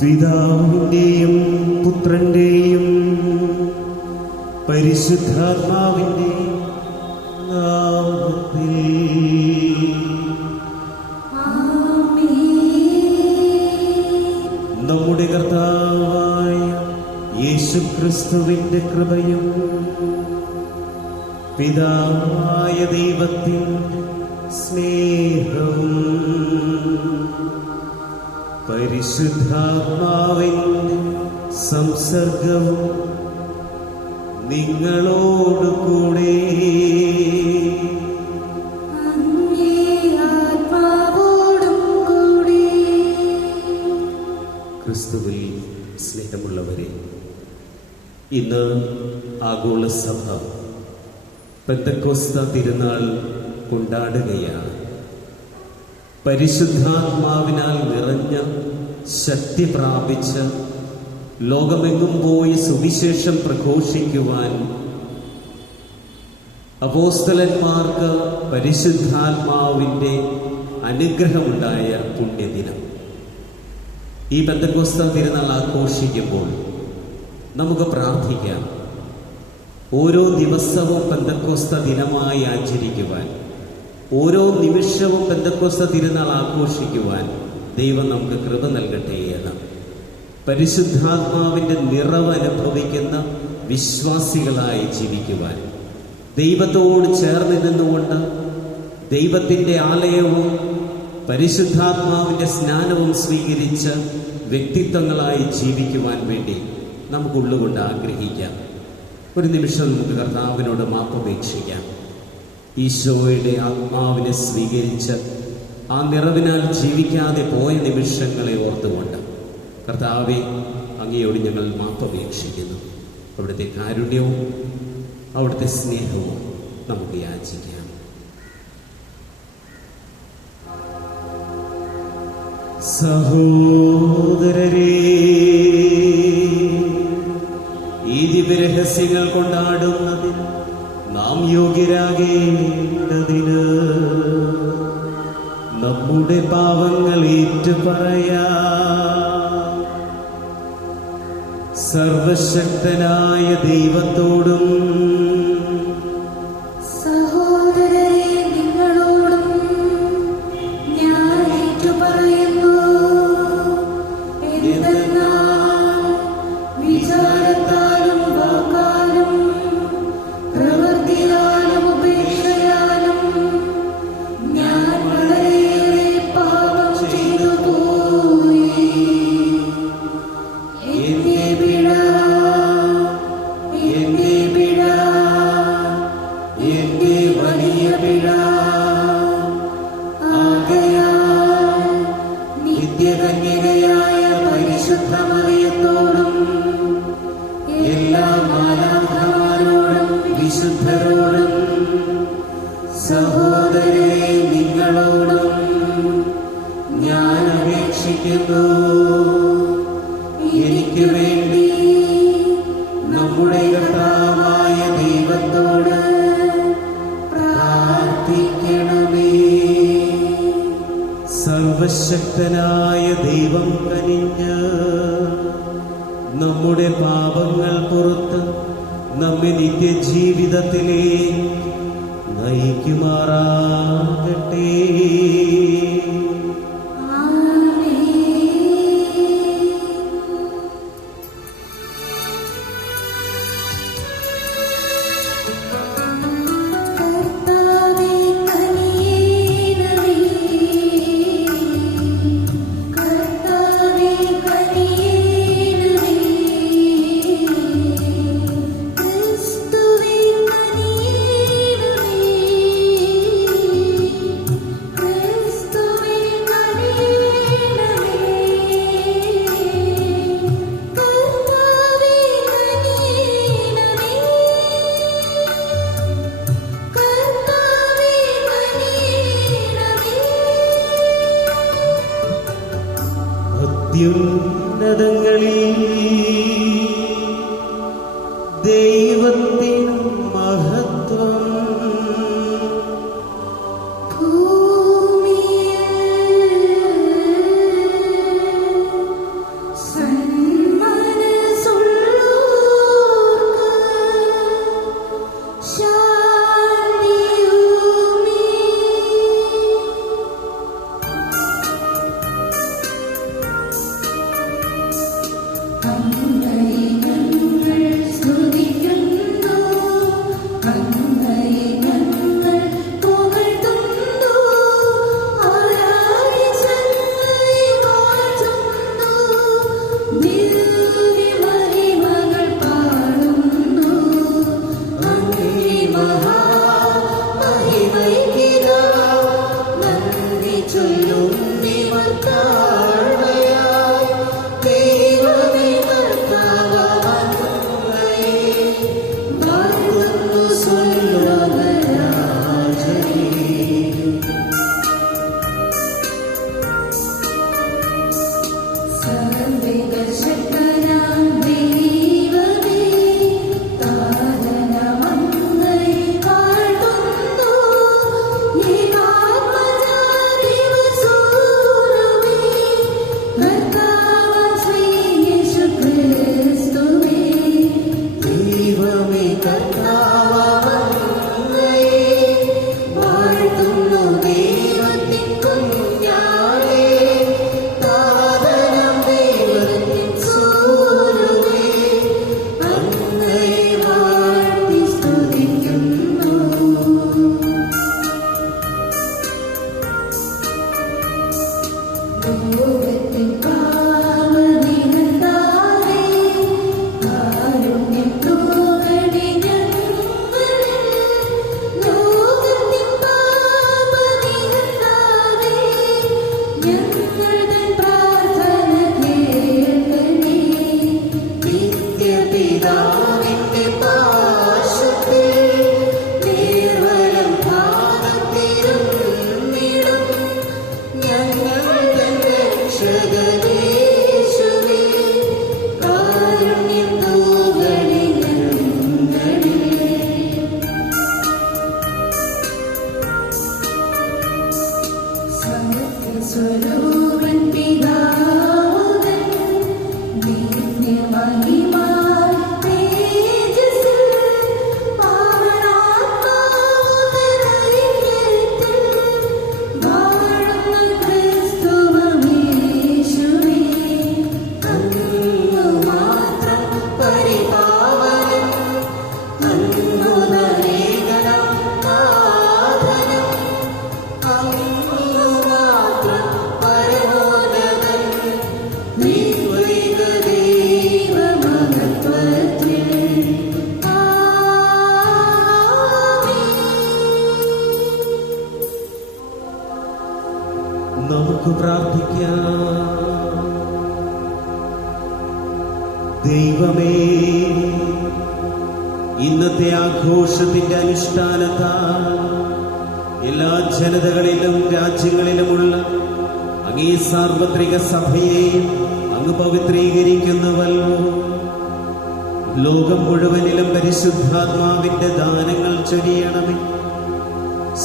പിതാവിന്റെയും പുത്രന്റെയും പരിശുദ്ധാത്മാവിന്റെ നാമത്തിൽ നമ്മുടെ കർത്താവായ യേശുക്രിസ്തുവിന്റെ കൃപയും പിതാവായ ദൈവത്തിന്റെ സ്നേഹവും പരിശുദ്ധാത്മാവിന്റെ സംസർഗവും നിങ്ങളോട് കൂടെ. ക്രിസ്തുവിൽ സ്നേഹമുള്ളവരെ, ഇന്ന് ആഗോള സഭ പെന്തക്കോസ്ത തിരുനാൾ കൊണ്ടാടുകയാണ്. പരിശുദ്ധാത്മാവിനാൽ നിറഞ്ഞ ശക്തി പ്രാപിച്ച ലോകമെങ്ങും പോയി സുവിശേഷം പ്രഘോഷിക്കുവാൻ അപ്പോസ്തലന്മാർക്ക് പരിശുദ്ധാത്മാവിൻ്റെ അനുഗ്രഹമുണ്ടായ പുണ്യദിനം. ഈ പെന്തക്കോസ്ത തിരുനാൾ ആഘോഷിക്കുമ്പോൾ നമുക്ക് പ്രാർത്ഥിക്കാം, ഓരോ ദിവസവും പെന്തക്കോസ്ത ദിനമായി ആചരിക്കുവാൻ, ഓരോ നിമിഷവും പെന്തക്കോസ്ത തിരുനാൾ ആഘോഷിക്കുവാൻ ദൈവം നമുക്ക് കൃപ നൽകട്ടെ എന്ന്. പരിശുദ്ധാത്മാവിൻ്റെ നിറവ് അനുഭവിക്കുന്ന വിശ്വാസികളായി ജീവിക്കുവാൻ, ദൈവത്തോട് ചേർന്ന് നിന്നുകൊണ്ട് ദൈവത്തിൻ്റെ ആലയവും പരിശുദ്ധാത്മാവിൻ്റെ സ്നാനവും സ്വീകരിച്ച വ്യക്തിത്വങ്ങളായി ജീവിക്കുവാൻ വേണ്ടി നമുക്കുള്ളുകൊണ്ട് ആഗ്രഹിക്കാം. ഒരു നിമിഷം നമുക്ക് കർത്താവിനോട് മാപ്പപേക്ഷിക്കാം. ഈശോയുടെ ആത്മാവിനെ സ്വീകരിച്ച് ആ നിറവിനാൽ ജീവിക്കാതെ പോയ നിമിഷങ്ങളെ ഓർത്തുകൊണ്ട്, കർത്താവെ, അങ്ങയോട് ഞങ്ങൾ മാപ്പപേക്ഷിക്കുന്നു. അവിടുത്തെ കാരുണ്യവും അവിടുത്തെ സ്നേഹവും നമുക്ക് യാചിക്കാം. സഹോദരരേ, ഈ ദിവ്യരഹസ്യങ്ങൾ കൊണ്ടാടുന്നതിന് നാം യോഗ്യരാകേണ്ടതിന് നമ്മുടെ പാവങ്ങൾ ഏറ്റുപറയാം. സർവശക്തനായ ദൈവത്തോടും നിത്യകന്യകയായ പരിശുദ്ധ മറിയത്തോടും എല്ലാ മാലാഖമാരോടും വിശുദ്ധരോടും സഹോദരരെ നിങ്ങളോടും ഞാൻ അപേക്ഷിക്കുന്നു. എനിക്ക് വേണ്ടി നമ്മുടെ കർത്താവായ ദൈവത്തോട് പ്രാർത്ഥിക്കണമേ. സർവശക്തനായ ദൈവം കനിഞ്ഞ് നമ്മുടെ പാപങ്ങൾ പുറത്ത് നമ്മെ നിത്യജീവിതത്തിലേക്ക് നയിക്കുമാറാകട്ടെ. അത്യുന്നതങ്ങളിൽ ദൈവത്തിൻ മഹത്വം, ഭൂമിയിൽ നമുക്ക് പ്രാർത്ഥിക്കാം. ദൈവമേ, ഇന്നത്തെ ആഘോഷത്തിന്റെ അനുഷ്ഠാനത്താൽ എല്ലാ ജനതകളിലും രാജ്യങ്ങളിലുമുള്ള അങ്ങേ സാർവത്രിക സഭയെയും അങ്ങ് പവിത്രീകരിക്കുന്നുവല്ലോ. ലോകം മുഴുവനിലും പരിശുദ്ധാത്മാവിന്റെ ദാനങ്ങൾ ചൊരിയണമേ.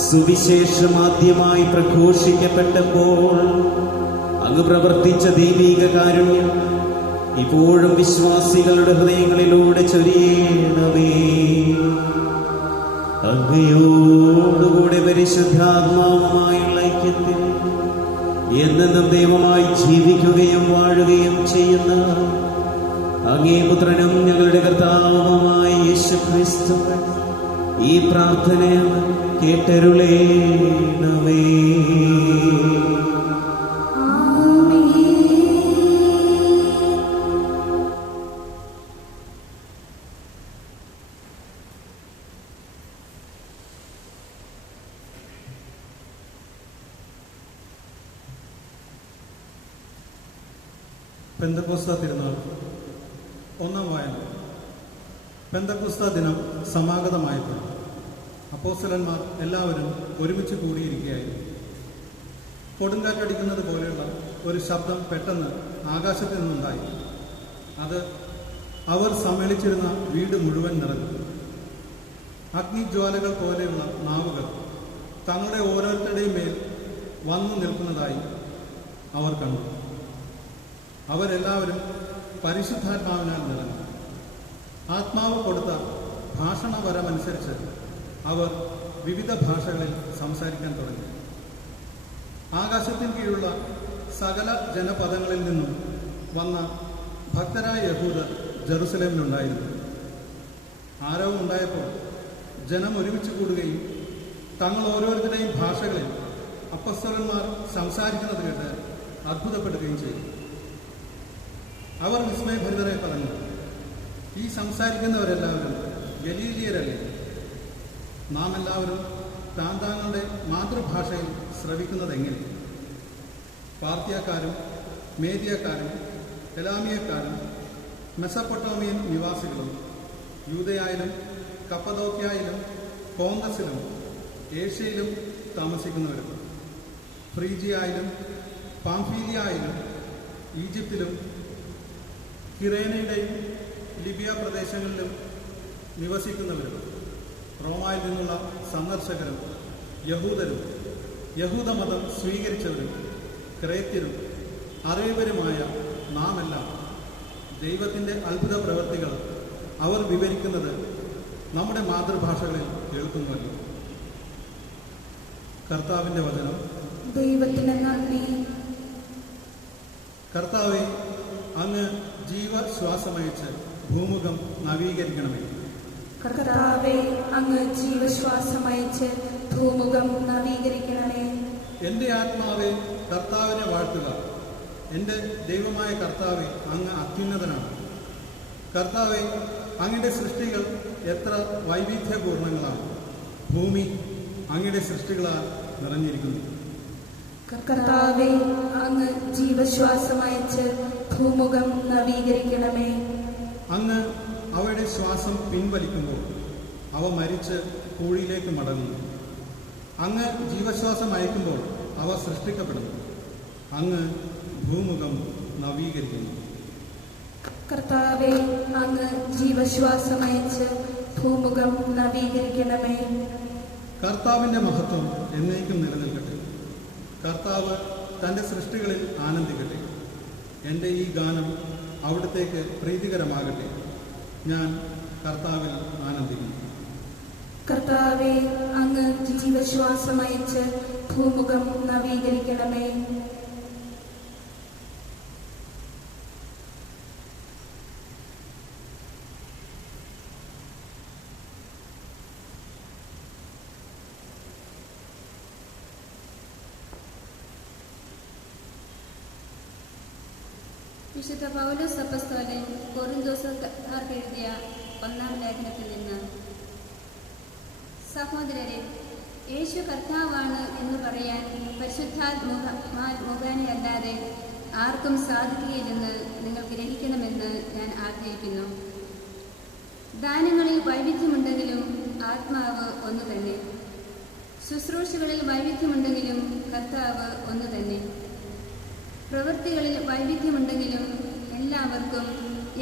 സുവിശേഷം ആദ്യമായി പ്രഘോഷിക്കപ്പെട്ടപ്പോൾ അങ്ങ് പ്രവർത്തിച്ച ദൈവിക കാരുണ്യം ഇപ്പോഴും വിശ്വാസികളുടെ ഹൃദയങ്ങളിലൂടെ ചൊരിയണമേ. അങ്ങയോടുകൂടെ പരിശുദ്ധാത്മാവുമായുള്ള ഐക്യത്തിൽ എന്നെന്നും ദൈവമായി ജീവിക്കുകയും വാഴുകയും ചെയ്യുന്ന അങ്ങേ പുത്രനും ഞങ്ങളുടെ കർത്താവുമായ യേശുക്രിസ്തു ഈ പ്രാർത്ഥന കേട്ടരുളേണമേ. പെന്തക്കോസ്ത തിരുനാൾ ഒന്നാം വായന. പെന്തക്കോസ്ത ദിനം സമാഗതമായപ്പോൾ അപ്പോസ്തലന്മാർ എല്ലാവരും ഒരുമിച്ച് കൂടിയിരിക്കുകയായിരുന്നു. കൊടുങ്കാറ്റടിക്കുന്നത് പോലെയുള്ള ഒരു ശബ്ദം പെട്ടെന്ന് ആകാശത്തിൽ നിന്നുണ്ടായി. അത് അവർ സമ്മേളിച്ചിരുന്ന വീട് മുഴുവൻ നിറഞ്ഞു. അഗ്നിജ്വാലകൾ പോലെയുള്ള നാവുകൾ തങ്ങളുടെ ഓരോരുത്തരുടെയും മേൽ വന്നു നിൽക്കുന്നതായി അവർ കണ്ടു. അവരെല്ലാവരും പരിശുദ്ധാത്മാവിനാൽ നിറഞ്ഞു. ആത്മാവ് കൊടുത്ത ഭാഷണവരമനുസരിച്ച് അവർ വിവിധ ഭാഷകളിൽ സംസാരിക്കാൻ തുടങ്ങി. ആകാശത്തിന് കീഴുള്ള സകല ജനപദങ്ങളിൽ നിന്നും വന്ന ഭക്തരായ യഹൂദർ ജെറുസലേമിലുണ്ടായിരുന്നു. ആരവം ഉണ്ടായപ്പോൾ ജനം ഒരുമിച്ച് കൂടുകയും തങ്ങൾ ഓരോരുത്തരുടെയും ഭാഷകളിൽ അപ്പസ്തലന്മാർ സംസാരിക്കുന്നത് കേട്ട് അത്ഭുതപ്പെടുകയും ചെയ്തു. അവർ വിസ്മയഭരിതരെ പറഞ്ഞു, ഈ സംസാരിക്കുന്നവരെല്ലാവരും ഗലീലിയരല്ലേ? നാം എല്ലാവരും താന്താങ്ങളുടെ മാതൃഭാഷയിൽ ശ്രവിക്കുന്നത് എങ്ങനെ? പാർത്തിയക്കാരും മേദിയക്കാരും എലാമിയക്കാരും മെസപ്പൊട്ടോമിയൻ നിവാസികളും യൂദയായാലും കപ്പദോക്യായിലും കോന്തസിലും ഏഷ്യയിലും താമസിക്കുന്നവരും ഫ്രീജിയായാലും പാംഫീലിയായാലും ഈജിപ്തിലും കിറേനയുടെയും ലിബിയ പ്രദേശങ്ങളിലും നിവസിക്കുന്നവരും റോമായിൽ നിന്നുള്ള സന്ദർശകരും യഹൂദരും യഹൂദമതം സ്വീകരിച്ചവരും ക്രേത്യരും അറിയവരുമായ നാം എല്ലാം ദൈവത്തിൻ്റെ അത്ഭുത പ്രവൃത്തികൾ അവർ വിവരിക്കുന്നത് നമ്മുടെ മാതൃഭാഷകളിൽ കേൾക്കുന്നുവല്ലോ. കർത്താവിൻ്റെ വചനം. ദൈവത്തിന് നന്ദി. കർത്താവെ, അങ്ങ് ജീവശ്വാസമയച്ച് ഭൂമുഖം നവീകരിക്കണമേ. കർത്താവെ, അങ്ങ് ജീവശ്വാസമയച്ച് ഭൂമുഖം നവീകരിക്കണമേ. എൻ്റെ ആത്മാവെ, കർത്താവിനെ വാഴ്ത്തുക. എൻ്റെ ദൈവമായ കർത്താവെ, അങ്ങ് അത്യുന്നതനാണ്. കർത്താവെ, അങ്ങയുടെ സൃഷ്ടികൾ എത്ര വൈവിധ്യപൂർണ്ണങ്ങളാണ്. ഭൂമി അങ്ങയുടെ സൃഷ്ടികളാൽ നിറഞ്ഞിരിക്കുന്നു. കർത്താവെ, അങ്ങ് ജീവശ്വാസമയച്ച് ഭൂമുഖം നവീകരിക്കണമേ. അങ്ങ് അവയുടെ ശ്വാസം പിൻവലിക്കുമ്പോൾ അവ മരിച്ച് പൂഴിയിലേക്ക് മടങ്ങുന്നു. അങ്ങ് ജീവശ്വാസം അയക്കുമ്പോൾ അവ സൃഷ്ടിക്കപ്പെടുന്നു. അങ്ങ് ഭൂമുഖം നവീകരിക്കുന്നു. കർത്താവെ, അങ്ങ് ജീവശ്വാസമയച്ച് ഭൂമുഖം നവീകരിക്കണമേ. കർത്താവിൻ്റെ മഹത്വം എന്നേക്കും നിലനിൽക്കട്ടെ. കർത്താവ് തൻ്റെ സൃഷ്ടികളിൽ ആനന്ദിക്കട്ടെ. എൻ്റെ ഈ ഗാനം അവിടത്തേക്ക് പ്രീതികരമാകട്ടെ. ഞാൻ കർത്താവിൽ ആനന്ദിക്കുന്നു. കർത്താവെ, അങ്ങ് ജീവശ്വാസമയച്ച് ഭൂമുഖം നവീകരിക്കണമേ. വിശുദ്ധ പൗലോസ് അപ്പോസ്തലൻ കൊറിന്തോസുകാർക്ക് എഴുതിയ 1-ാം ലേഖനത്തിൽ നിന്ന്. സഹോദരരെ, യേശു കർത്താവാണ് എന്ന് പറയാൻ പരിശുദ്ധാത്മാ മുഖേനയല്ലാതെ ആർക്കും സാധിക്കുകയില്ലെന്ന് നിങ്ങൾ ഗ്രഹിക്കണമെന്ന് ഞാൻ ആഗ്രഹിക്കുന്നു. ദാനങ്ങളിൽ വൈവിധ്യമുണ്ടെങ്കിലും ആത്മാവ് ഒന്നു തന്നെ. ശുശ്രൂഷകളിൽ വൈവിധ്യമുണ്ടെങ്കിലും കർത്താവ് ഒന്നു തന്നെ. പ്രവൃത്തികളിൽ വൈവിധ്യമുണ്ടെങ്കിലും എല്ലാവർക്കും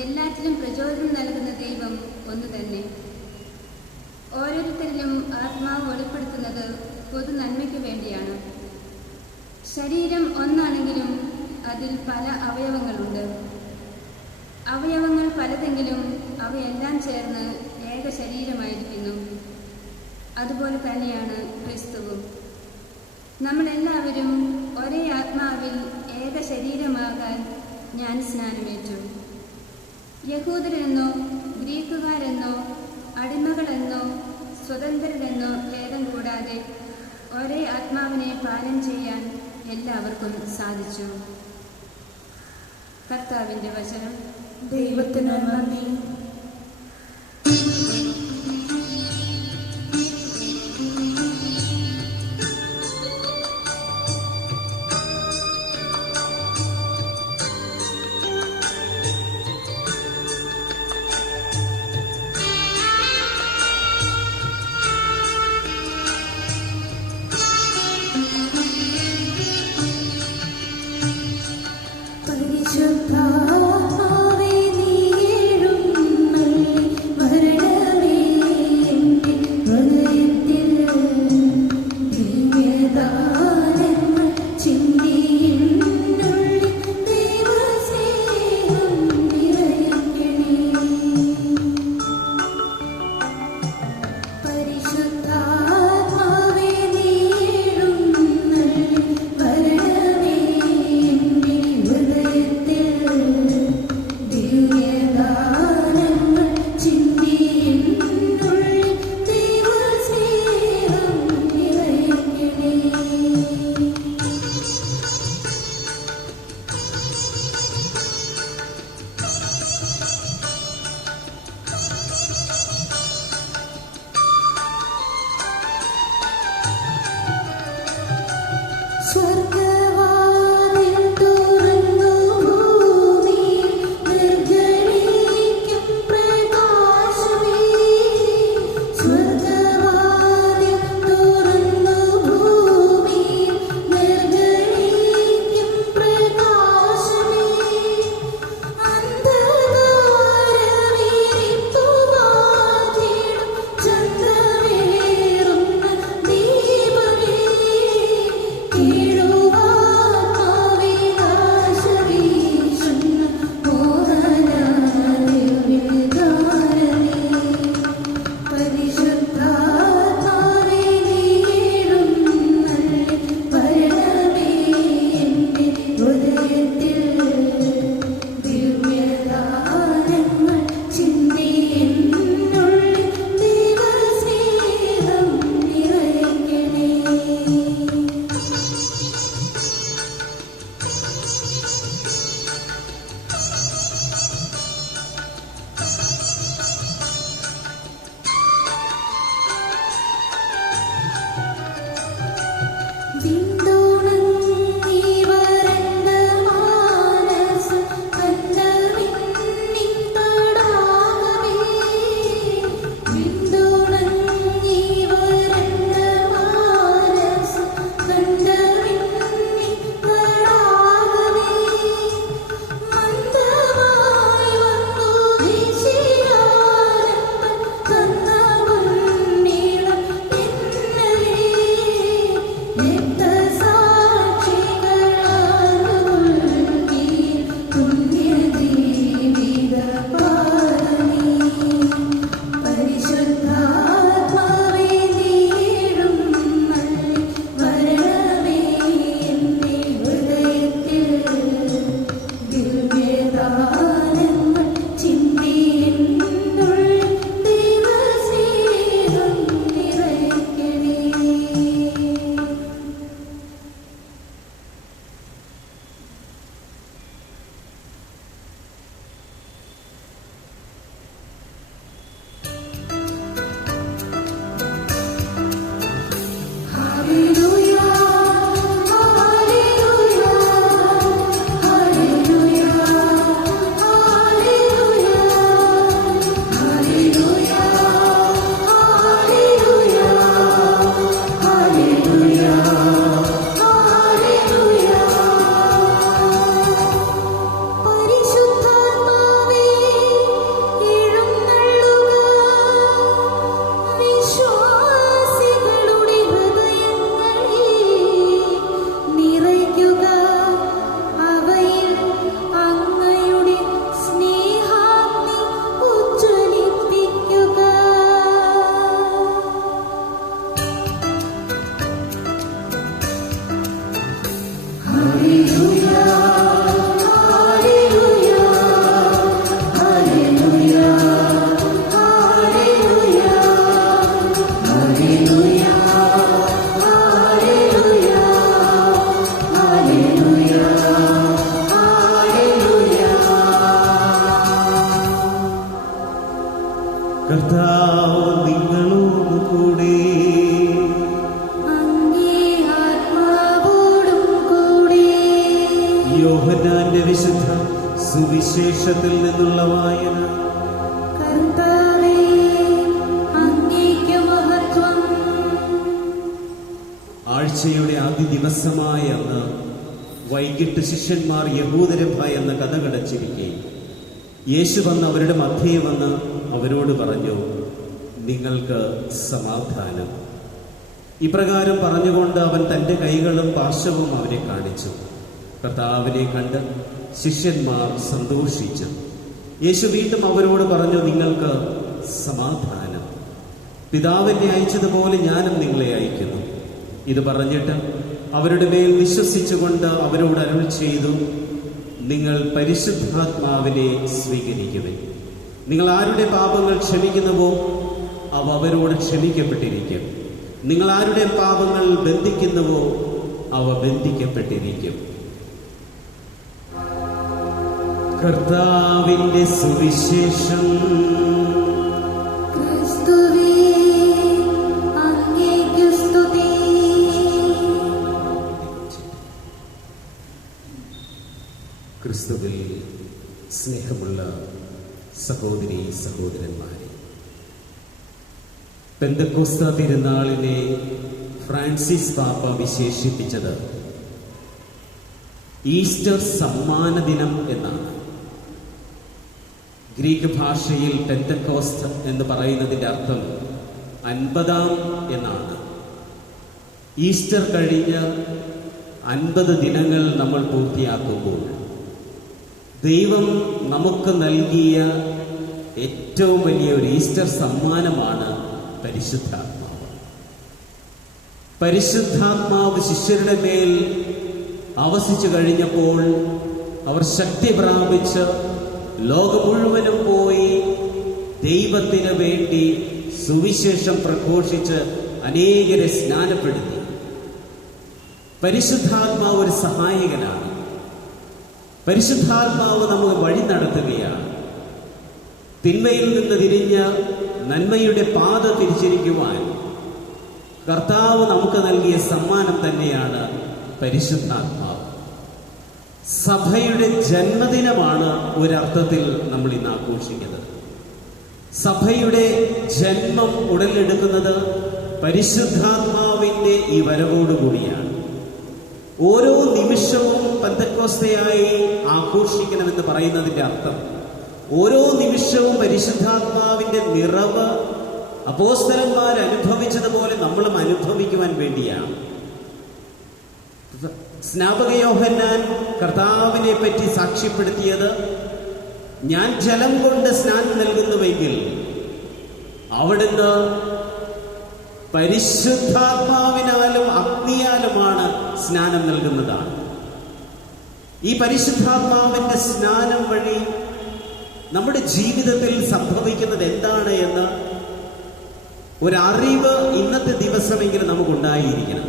എല്ലാറ്റിലും പ്രചോദനം നൽകുന്ന ദൈവം ഒന്നു തന്നെ. ഓരോരുത്തരിലും ആത്മാവ് വെളിപ്പെടുത്തുന്നത് പൊതു നന്മയ്ക്ക് വേണ്ടിയാണ്. ശരീരം ഒന്നാണെങ്കിലും അതിൽ പല അവയവങ്ങളുണ്ട്. അവയവങ്ങൾ പലതെങ്കിലും അവയെല്ലാം ചേർന്ന് ഏക ശരീരമായിരിക്കുന്നു. അതുപോലെ തന്നെയാണ് ക്രിസ്തുവും. നമ്മളെല്ലാവരും ഒരേ ആത്മാവിൽ ഏക ശരീരമാകാൻ ജ്ഞാനസ്നാനമേറ്റു. യഹൂദരെന്നോ ഗ്രീക്കുകാരെന്നോ അടിമകളെന്നോ സ്വതന്ത്രരെന്നോ ഭേദം കൂടാതെ ഒരേ ആത്മാവിനെ പാനം ചെയ്യാൻ എല്ലാവർക്കും സാധിച്ചു. കർത്താവിൻ്റെ വചനം. ദൈവത്തിന് നന്ദി. പരിശുദ്ധാത്മാവേ, നീ എഴുന്നള്ളി സുവിശേഷത്തിൽ നിന്നുള്ള വായന. കർത്താവേ, അങ്ങേക്ക് മഹത്വം. ആഴ്ചയുടെ ആദ്യ ദിവസമായ അന്ന് വൈകിട്ട് ശിഷ്യന്മാർ യഹൂദരെ ഭയന്ന് കഥകടച്ചിരിക്കെ യേശു വന്ന് അവരുടെ മധ്യേ വന്ന് അവരോട് പറഞ്ഞു, നിങ്ങൾക്ക് സമാധാനം. ഇപ്രകാരം പറഞ്ഞുകൊണ്ട് അവൻ തൻ്റെ കൈകളും പാർശ്വവും അവരെ കാണിച്ചു. കർത്താവിനെ കണ്ട് ശിഷ്യന്മാർ സന്തോഷിച്ചു. യേശു വീണ്ടും അവരോട് പറഞ്ഞു, നിങ്ങൾക്ക് സമാധാനം. പിതാവിനെ അയച്ചതുപോലെ ഞാനും നിങ്ങളെ അയക്കുന്നു. ഇത് പറഞ്ഞിട്ട് അവരുടെ മേൽ വിശ്വസിച്ചുകൊണ്ട് അവരോട് അരുൾ ചെയ്തു, നിങ്ങൾ പരിശുദ്ധാത്മാവിനെ സ്വീകരിക്കുവിൻ. നിങ്ങൾ ആരുടെ പാപങ്ങൾ ക്ഷമിക്കുന്നുവോ അവ അവരോട് ക്ഷമിക്കപ്പെട്ടിരിക്കും. നിങ്ങൾ ആരുടെ പാപങ്ങൾ ബന്ധിക്കുന്നുവോ അവ ബന്ധിക്കപ്പെട്ടിരിക്കും. കർത്താവിന്റെ സുവിശേഷം. ക്രിസ്തുവേ, അങ്ങേക്ക് സ്തുതി. ക്രിസ്തുവിൽ സ്നേഹമുള്ള സഹോദരി സഹോദരന്മാരെ, പെന്തക്കോസ്ത തിരുനാളിനെ ഫ്രാൻസിസ് പാപ്പ വിശേഷിപ്പിച്ചത് ഈസ്റ്റർ സമ്മാന ദിനം എന്നാണ്. ഗ്രീക്ക് ഭാഷയിൽ പെന്തക്കോസ്ത് എന്ന് പറയുന്നതിൻ്റെ അർത്ഥം 50 എന്നാണ്. ഈസ്റ്റർ കഴിഞ്ഞ് 50 ദിനങ്ങൾ നമ്മൾ പൂർത്തിയാക്കുമ്പോൾ ദൈവം നമുക്ക് നൽകിയ ഏറ്റവും വലിയ ഒരു ഈസ്റ്റർ സമ്മാനമാണ് പരിശുദ്ധാത്മാവ്. പരിശുദ്ധാത്മാവ് ശിഷ്യരുടെ മേൽ ആവസിച്ചു കഴിഞ്ഞപ്പോൾ അവർ ശക്തി പ്രാപിച്ച് ലോകം മുഴുവനും പോയി ദൈവത്തിന് വേണ്ടി സുവിശേഷം പ്രഘോഷിച്ച് അനേകരെ സ്നാനപ്പെടുത്തി. പരിശുദ്ധാത്മാവ് ഒരു സഹായകനാണ്. പരിശുദ്ധാത്മാവ് നമുക്ക് വഴി നടത്തുകയാണ്. തിന്മയിൽ നിന്ന് തിരിഞ്ഞ് നന്മയുടെ പാത തിരിച്ചിരിക്കുവാൻ കർത്താവ് നമുക്ക് നൽകിയ സമ്മാനം തന്നെയാണ് പരിശുദ്ധാത്മാവ്. സഭയുടെ ജന്മദിനമാണ് ഒരർത്ഥത്തിൽ നമ്മൾ ഇന്ന് ആഘോഷിക്കുന്നത്. സഭയുടെ ജന്മം ഉടലെടുക്കുന്നത് പരിശുദ്ധാത്മാവിന്റെ ഈ വരവോടുകൂടിയാണ്. ഓരോ നിമിഷവും പെന്തക്കോസ്തയായി ആഘോഷിക്കണമെന്ന് പറയുന്നതിന്റെ അർത്ഥം ഓരോ നിമിഷവും പരിശുദ്ധാത്മാവിന്റെ നിറവ് അപ്പോസ്തലന്മാർ അനുഭവിച്ചതുപോലെ നമ്മളും അനുഭവിക്കുവാൻ വേണ്ടിയാണ്. സ്നാപക യോഹന്നാൻ കർത്താവിനെ പറ്റി സാക്ഷ്യപ്പെടുത്തിയത്, ഞാൻ ജലം കൊണ്ട് സ്നാനം നൽകുന്നുവെങ്കിൽ അവിടുന്ന് പരിശുദ്ധാത്മാവിനാലും അഗ്നിയാലുമാണ് സ്നാനം നൽകുന്നതാണ്. ഈ പരിശുദ്ധാത്മാവിന്റെ സ്നാനം വഴി നമ്മുടെ ജീവിതത്തിൽ സംഭവിക്കുന്നത് എന്താണ് എന്ന് ഒരറിവ് ഇന്നത്തെ ദിവസമെങ്കിലും നമുക്കുണ്ടായിരിക്കണം.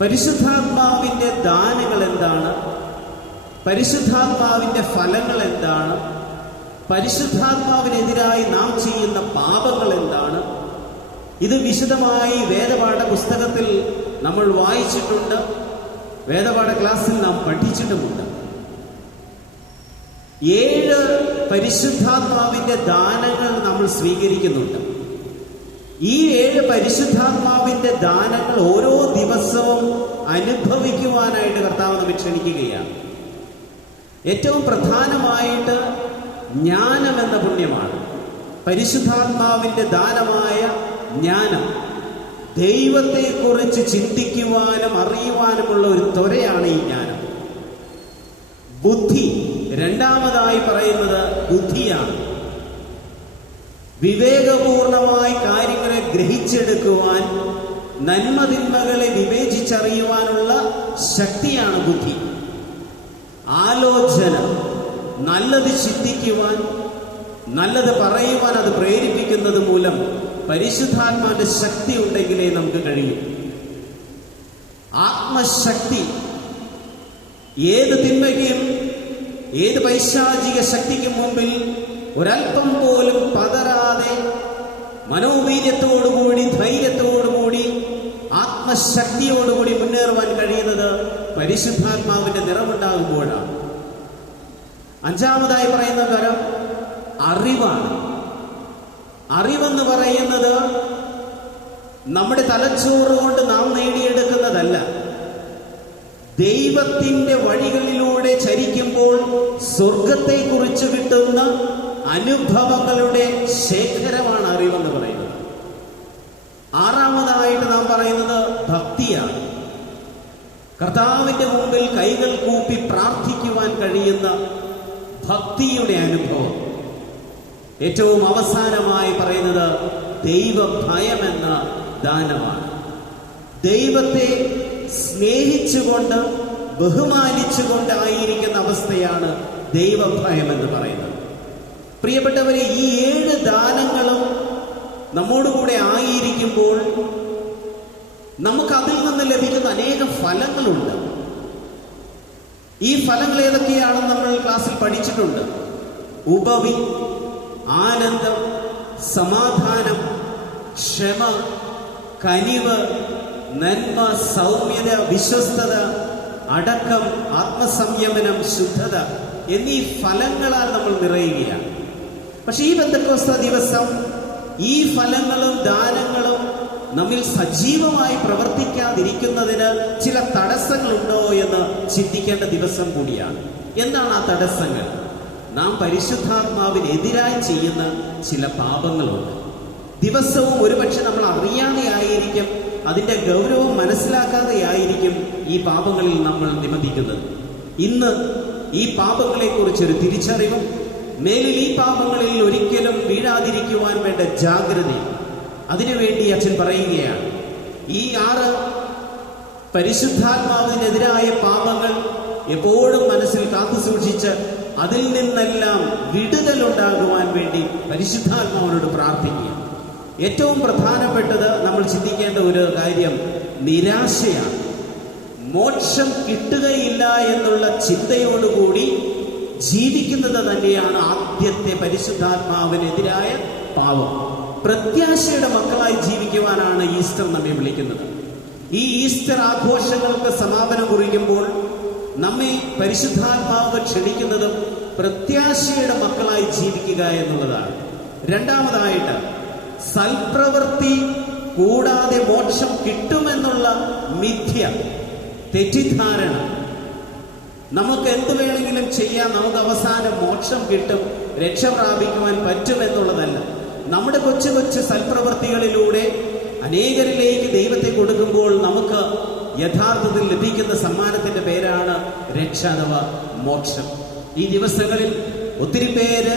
പരിശുദ്ധാത്മാവിന്റെ ദാനങ്ങൾ എന്താണ്? പരിശുദ്ധാത്മാവിന്റെ ഫലങ്ങൾ എന്താണ്? പരിശുദ്ധാത്മാവിനെതിരായി നാം ചെയ്യുന്ന പാപങ്ങൾ എന്താണ്? ഇത് വിശദമായി വേദപാഠ പുസ്തകത്തിൽ നമ്മൾ വായിച്ചിട്ടുണ്ട്. വേദപാഠ ക്ലാസ്സിൽ നാം പഠിച്ചിട്ടുമുണ്ട്. 7 പരിശുദ്ധാത്മാവിന്റെ ദാനങ്ങൾ നമ്മൾ സ്വീകരിക്കുന്നുണ്ട്. ഈ 7 പരിശുദ്ധാത്മാവിന്റെ ദാനങ്ങൾ ഓരോ ദിവസവും അനുഭവിക്കുവാനായിട്ട് കർത്താവ് നമ്മെ ക്ഷണിക്കുകയാണ്. ഏറ്റവും പ്രധാനമായിട്ട് ജ്ഞാനം എന്ന പുണ്യമാണ്. പരിശുദ്ധാത്മാവിന്റെ ദാനമായ ജ്ഞാനം, ദൈവത്തെക്കുറിച്ച് ചിന്തിക്കുവാനും അറിയുവാനുമുള്ള ഒരു ത്വരയാണ് ഈ ജ്ഞാനം. ബുദ്ധി, രണ്ടാമതായി പറയുന്നത് ബുദ്ധിയാണ്. വിവേകപൂർണമായി കാര്യങ്ങളെ ഗ്രഹിച്ചെടുക്കുവാൻ, നന്മതിന്മകളെ വിവേചിച്ചറിയുവാനുള്ള ശക്തിയാണ് ബുദ്ധി. ആലോചന, നല്ലത് ചിന്തിക്കുവാൻ, നല്ലത് പറയുവാൻ അത് പ്രേരിപ്പിക്കുന്നത് മൂലം പരിശുദ്ധാത്മാവിന്റെ ശക്തി ഉണ്ടെങ്കിലേ നമുക്ക് കഴിയും. ആത്മശക്തി, ഏത് തിന്മയ്ക്കും ഏത് പൈശാചിക ശക്തിക്കും മുമ്പിൽ ഒരൽപ്പം പോലും പതരാതെ മനോവീര്യത്തോടുകൂടി ധൈര്യത്തോടുകൂടി ആത്മശക്തിയോടുകൂടി മുന്നേറുവാൻ കഴിയുന്നത് പരിശുദ്ധാത്മാവിന്റെ നിറവുണ്ടാകുമ്പോഴാണ്. അഞ്ചാമതായി പറയുന്ന തരം അറിവാണ്. അറിവെന്ന് പറയുന്നത് നമ്മുടെ തലച്ചോറ് കൊണ്ട് നാം നേടിയെടുക്കുന്നതല്ല. ദൈവത്തിന്റെ വഴികളിലൂടെ ചരിക്കുമ്പോൾ സ്വർഗത്തെക്കുറിച്ച് കിട്ടുന്ന അനുഭവങ്ങളുടെ ശേഖരമാണ് അറിവെന്ന് പറയുന്നത്. ആറാമതായിട്ട് നാം പറയുന്നത് ഭക്തിയാണ്. കർത്താവിന്റെ മുമ്പിൽ കൈകൾ കൂപ്പി പ്രാർത്ഥിക്കുവാൻ കഴിയുന്ന ഭക്തിയുടെ അനുഭവം. ഏറ്റവും അവസാനമായി പറയുന്നത് ദൈവഭയം എന്ന ദാനമാണ്. ദൈവത്തെ സ്നേഹിച്ചുകൊണ്ട് ബഹുമാനിച്ചുകൊണ്ട് ആയിരിക്കുന്ന അവസ്ഥയാണ് ദൈവഭയം എന്ന് പറയുന്നത്. പ്രിയപ്പെട്ടവരെ, ഈ 7 ദാനങ്ങളും നമ്മോടുകൂടെ ആയിരിക്കുമ്പോൾ നമുക്ക് അതിൽ നിന്ന് ലഭിക്കുന്ന അനേക ഫലങ്ങളുണ്ട്. ഈ ഫലങ്ങൾ ഏതൊക്കെയാണെന്ന് നമ്മൾ ക്ലാസ്സിൽ പഠിച്ചിട്ടുണ്ട്. ഉപവി, ആനന്ദം, സമാധാനം, ക്ഷമ, കനിവ്, നന്മ, സൗമ്യത, വിശ്വസ്തത, അടക്കം, ആത്മസംയമനം, ശുദ്ധത എന്നീ ഫലങ്ങളാൽ നമ്മൾ നിറയുകയാണ്. പക്ഷെ ഈ പെന്തക്കോസ്ത ദിവസം ഈ ഫലങ്ങളും ദാനങ്ങളും നമ്മിൽ സജീവമായി പ്രവർത്തിക്കാതിരിക്കുന്നതിന് ചില തടസ്സങ്ങളുണ്ടോ എന്ന് ചിന്തിക്കേണ്ട ദിവസം കൂടിയാണ്. എന്താണ് ആ തടസ്സങ്ങൾ? നാം പരിശുദ്ധാത്മാവിനെതിരായി ചെയ്യുന്ന ചില പാപങ്ങളുണ്ട്. ദിവസവും ഒരുപക്ഷെ നമ്മൾ അറിയാതെ ആയിരിക്കും, അതിന്റെ ഗൗരവം മനസ്സിലാക്കാതെ ആയിരിക്കും ഈ പാപങ്ങളിൽ നമ്മൾ നിമദിക്കുന്നത്. ഇന്ന് ഈ പാപങ്ങളെക്കുറിച്ചൊരു തിരിച്ചറിവും മേലിൽ ഈ പാപങ്ങളിൽ ഒരിക്കലും വീഴാതിരിക്കുവാൻ വേണ്ട ജാഗ്രതയും അതിനുവേണ്ടി അച്ഛൻ പറയുകയാണ്. ഈ 6 പരിശുദ്ധാത്മാവിനെതിരായ പാപങ്ങൾ എപ്പോഴും മനസ്സിൽ കാത്തു സൂക്ഷിച്ച് അതിൽ നിന്നെല്ലാം വിടുതലുണ്ടാകുവാൻ വേണ്ടി പരിശുദ്ധാത്മാവിനോട് പ്രാർത്ഥിക്കുക. ഏറ്റവും പ്രധാനപ്പെട്ടത് നമ്മൾ ചിന്തിക്കേണ്ട ഒരു കാര്യം നിരാശയാണ്. മോക്ഷം കിട്ടുകയില്ല എന്നുള്ള ചിന്തയോടുകൂടി ജീവിക്കുന്നത് തന്നെയാണ് ആദ്യത്തെ പരിശുദ്ധാത്മാവിനെതിരായ പാപം. പ്രത്യാശയുടെ മക്കളായി ജീവിക്കുവാനാണ് ഈസ്റ്റർ നമ്മെ വിളിക്കുന്നത്. ഈ ഈസ്റ്റർ ആഘോഷങ്ങൾക്ക് സമാപനം കുറിക്കുമ്പോൾ നമ്മെ പരിശുദ്ധാത്മാവ് ക്ഷണിക്കുന്നതും പ്രത്യാശയുടെ മക്കളായി ജീവിക്കുക എന്നുള്ളതാണ്. രണ്ടാമതായിട്ട് സൽപ്രവൃത്തി കൂടാതെ മോക്ഷം കിട്ടുമെന്നുള്ള മിഥ്യ, തെറ്റിദ്ധാരണ. നമുക്ക് എന്ത് വേണമെങ്കിലും ചെയ്യാം, നമുക്ക് അവസാനം മോക്ഷം കിട്ടും, രക്ഷ പ്രാപിക്കുവാൻ പറ്റുമെന്നുള്ളതല്ല. നമ്മുടെ കൊച്ചു കൊച്ചു സൽപ്രവൃത്തികളിലൂടെ അനേകരിലേക്ക് ദൈവത്തെ കൊടുക്കുമ്പോൾ നമുക്ക് യഥാർത്ഥത്തിൽ ലഭിക്കുന്ന സമ്മാനത്തിന്റെ പേരാണ് രക്ഷ അഥവാ മോക്ഷം. ഈ ദിവസങ്ങളിൽ ഒത്തിരി പേര്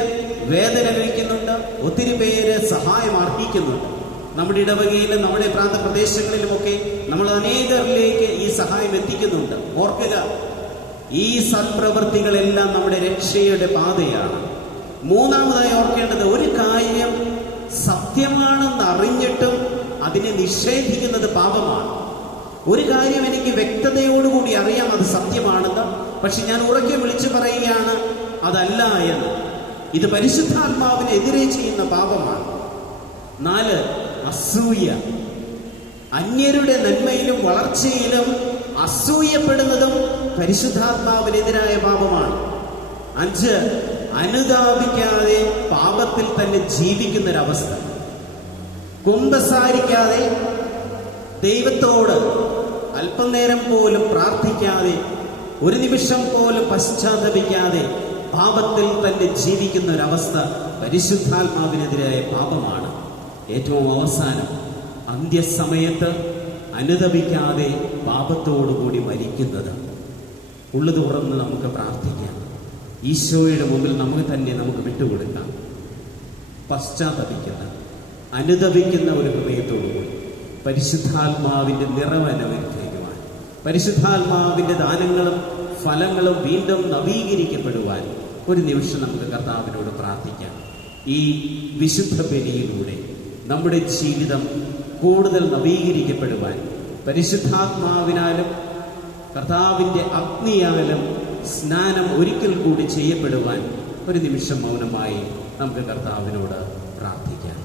വേദന അനുഭവിക്കുന്നുണ്ട്, ഒത്തിരി പേര് സഹായം അർഹിക്കുന്നുണ്ട്. നമ്മുടെ ഇടവകയിലും നമ്മുടെ പ്രാന്തപ്രദേശങ്ങളിലുമൊക്കെ നമ്മൾ അനേകരിലേക്ക് ഈ സഹായം എത്തിക്കുന്നുണ്ട്. ഓർക്കുക, ഈ സൽപ്രവൃത്തികളെല്ലാം നമ്മുടെ രക്ഷയുടെ പാതയാണ്. മൂന്നാമതായി ഓർക്കേണ്ടത്, ഒരു കാര്യം സത്യമാണെന്ന് അറിഞ്ഞിട്ടും അതിനെ നിഷേധിക്കുന്നത് പാപമാണ്. ഒരു കാര്യം എനിക്ക് വ്യക്തതയോടുകൂടി അറിയാം അത് സത്യമാണെന്ന്, പക്ഷെ ഞാൻ ഉറക്കെ വിളിച്ചു പറയുകയാണ് അതല്ല എന്ന്. ഇത് പരിശുദ്ധാത്മാവിനെതിരെ ചെയ്യുന്ന പാപമാണ്. 4, അസൂയ. അന്യരുടെ നന്മയിലും വളർച്ചയിലും അസൂയപ്പെടുന്നതും പരിശുദ്ധാത്മാവിനെതിരായ പാപമാണ്. 5, അനുതാപിക്കാതെ പാപത്തിൽ തന്നെ ജീവിക്കുന്നൊരവസ്ഥ. കുമ്പസാരിക്കാതെ, ദൈവത്തോട് അല്പനേരം പോലും പ്രാർത്ഥിക്കാതെ, ഒരു നിമിഷം പോലും പശ്ചാത്തപിക്കാതെ പാപത്തിൽ തന്നെ ജീവിക്കുന്ന ഒരവസ്ഥ പരിശുദ്ധാത്മാവിനെതിരായ പാപമാണ്. ഏറ്റവും അവസാനം അന്ത്യസമയത്ത് അനുതപിക്കാതെ പാപത്തോടുകൂടി മരിക്കുന്നത്. ഉള്ളു തുറന്ന് നമുക്ക് പ്രാർത്ഥിക്കാം, ഈശോയുടെ മുമ്പിൽ നമുക്ക് വിട്ടുകൊടുക്കാം. പശ്ചാത്തപിക്കുന്ന, അനുതപിക്കുന്ന ഒരു ഹൃദയത്തോടുകൂടി പരിശുദ്ധാത്മാവിന്റെ നിറവ് അനുഭവിക്കുവാൻ, പരിശുദ്ധാത്മാവിന്റെ ദാനങ്ങളും ഫലങ്ങളും വീണ്ടും നവീകരിക്കപ്പെടുവാൻ ഒരു നിമിഷം നമുക്ക് കർത്താവിനോട് പ്രാർത്ഥിക്കാം. ഈ വിശുദ്ധ ബലിയിലൂടെ നമ്മുടെ ജീവിതം കൂടുതൽ നവീകരിക്കപ്പെടുവാൻ, പരിശുദ്ധാത്മാവിനാലും കർത്താവിൻ്റെ അഗ്നിയാലും സ്നാനം ഒരിക്കൽ കൂടി ചെയ്യപ്പെടുവാൻ ഒരു നിമിഷം മൗനമായി നമുക്ക് കർത്താവിനോട് പ്രാർത്ഥിക്കാം.